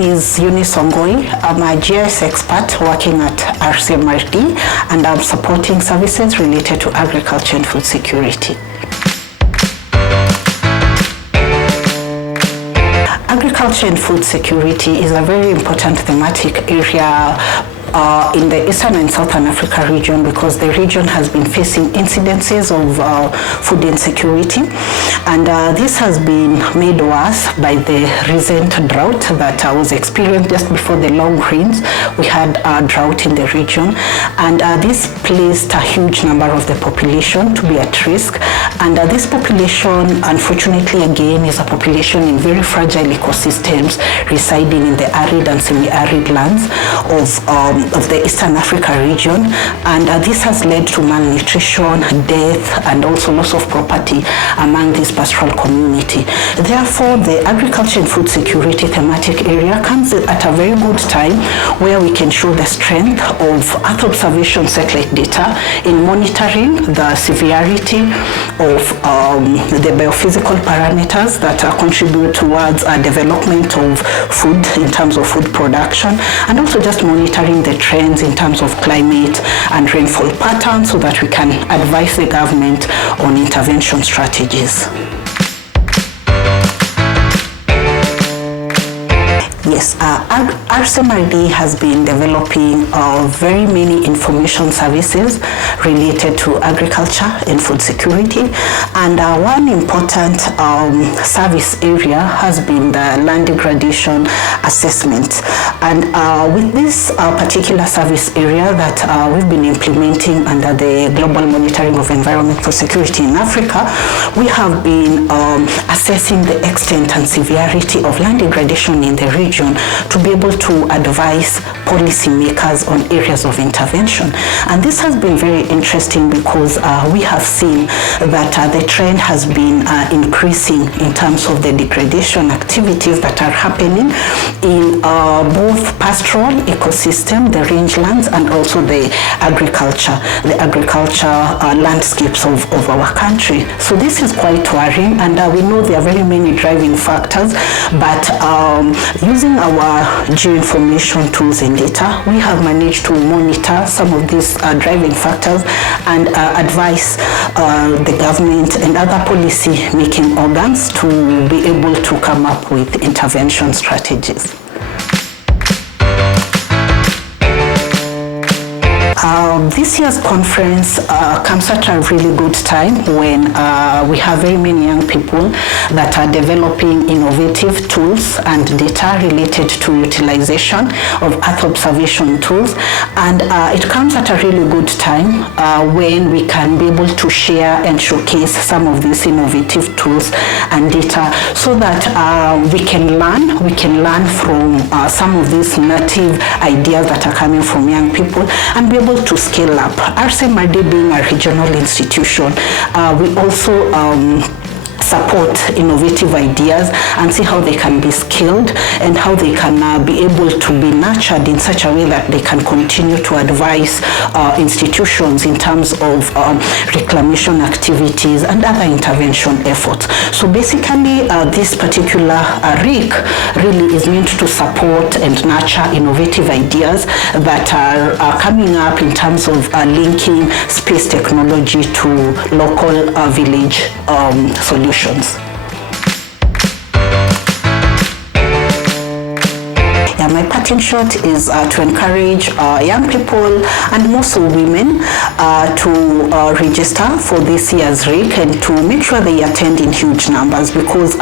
name is Eunice Wangui. I'm a GIS expert working at RIC, and I'm supporting services related to agriculture and food security. Agriculture and food security is a very important thematic area in the Eastern and Southern Africa region, because the region has been facing incidences of food insecurity, and this has been made worse by the recent drought that was experienced just before the long rains. We had a drought in the region, and this placed a huge number of the population to be at risk, and this population, unfortunately, again, is a population in very fragile ecosystems residing in the arid and semi-arid lands of the Eastern Africa region, and this has led to malnutrition, death, and also loss of property among this pastoral community. Therefore, the agriculture and food security thematic area comes at a very good time, where we can show the strength of Earth observation satellite data in monitoring the severity of the biophysical parameters that contribute towards development of food in terms of food production, and also just monitoring the trends in terms of climate and rainfall patterns, so that we can advise the government on intervention strategies. Yes, RIC has been developing very many information services related to agriculture and food security, and one important service area has been the land degradation assessment. And with this particular service area that we've been implementing under the Global Monitoring of Environmental Security in Africa, we have been assessing the extent and severity of land degradation in the region to be able to advise policymakers on areas of intervention. And this has been very interesting, because we have seen that the trend has been increasing in terms of the degradation activities that are happening in both pastoral ecosystem, the rangelands, and also the agriculture landscapes of our country. So this is quite worrying, and we know there are very many driving factors, but using our geoinformation tools and data, we have managed to monitor some of these driving factors and advise the government and other policy making organs to be able to come up with intervention strategies. This year's conference comes at a really good time, when we have very many young people that are developing innovative tools and data related to utilization of Earth observation tools. And it comes at a really good time when we can be able to share and showcase some of these innovative tools and data, so that we can learn from some of these native ideas that are coming from young people, and be able to scale up. RIC being a regional institution, we also support innovative ideas and see how they can be scaled, and how they can be able to be nurtured in such a way that they can continue to advise institutions in terms of reclamation activities and other intervention efforts. So basically, this particular RIC really is meant to support and nurture innovative ideas that are coming up in terms of linking space technology to local village solutions. My parting shot is to encourage young people, and more so women, to register for this year's RIC, and to make sure they attend in huge numbers, because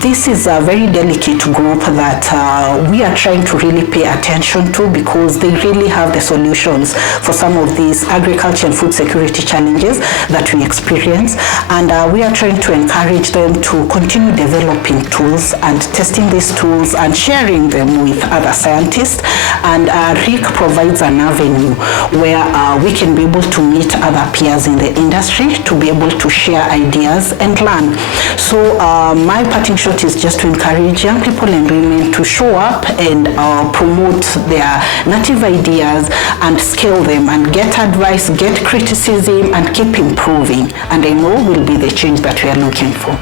this is a very delicate group that we are trying to really pay attention to, because they really have the solutions for some of these agriculture and food security challenges that we experience. And we are trying to encourage them to continue developing tools and testing these tools and sharing them with other scientists. And RIC provides an avenue where we can be able to meet other peers in the industry, to be able to share ideas and learn. So my parting shot is just to encourage young people and women to show up and promote their native ideas and scale them, and get advice, get criticism, and keep improving. And I know will be the change that we are looking for.